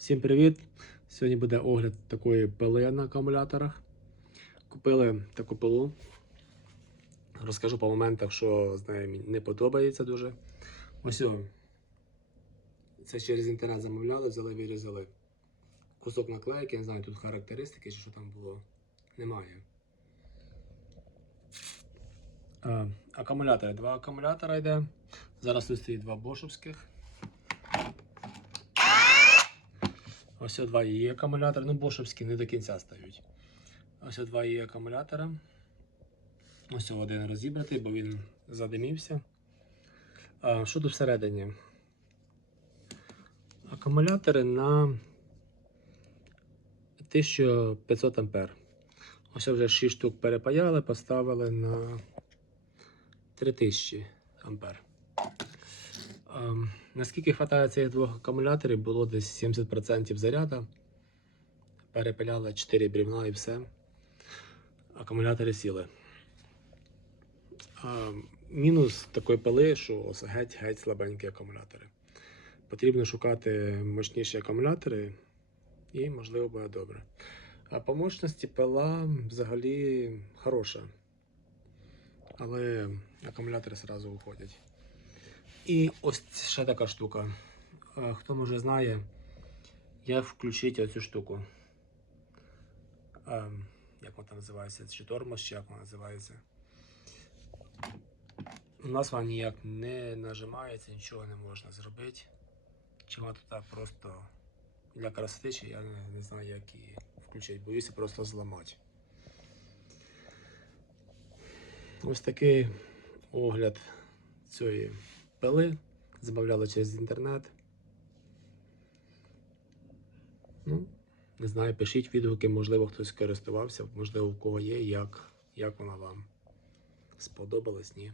Всім привіт! Сьогодні буде огляд такої пили на акумуляторах. Купили таку пилу. Розкажу по моментах, що з нею мені не подобається дуже. Ось о. Це через інтернет замовляли, взяли, вирізали. Кусок наклейки, не знаю, тут характеристики чи що там було. Немає. А, акумулятори. Два акумулятора йде. Зараз тут стоїть два бошовських. Ось два її акумулятори. Ну, бошовські не до кінця стають. Ось два її акумулятора. Ось один розібратий, бо він задимівся. А, що тут всередині? Акумулятори на 1500 ампер. Ось вже 6 штук перепаяли, поставили на 3000 ампер. Ем, наскільки вистачає цих двох акумуляторів, було десь 70% заряду. Перепиляли 4 брівна і все. Акумулятори сіли. Ем, мінус такої пили, що геть-геть слабенькі акумулятори. Потрібно шукати мощніші акумулятори і, можливо, буде добре. А по мощності пила взагалі хороша. Але акумулятори одразу уходять. І ось ще така штука. Е, Хто може знає, як включити оцю штуку. Ем, Як вона там називається? Чи тормоз, чи як вона називається. У нас вона ніяк не нажимається, нічого не можна зробити. Чи вона тут просто для красоти, чи я не знаю, як її включити. Боюся просто зламати. Ось такий огляд цієї пили. Замовляли через інтернет. Ну, не знаю, пишіть відгуки, можливо, хтось користувався, можливо, у кого є, як, як вона вам сподобалась, ні.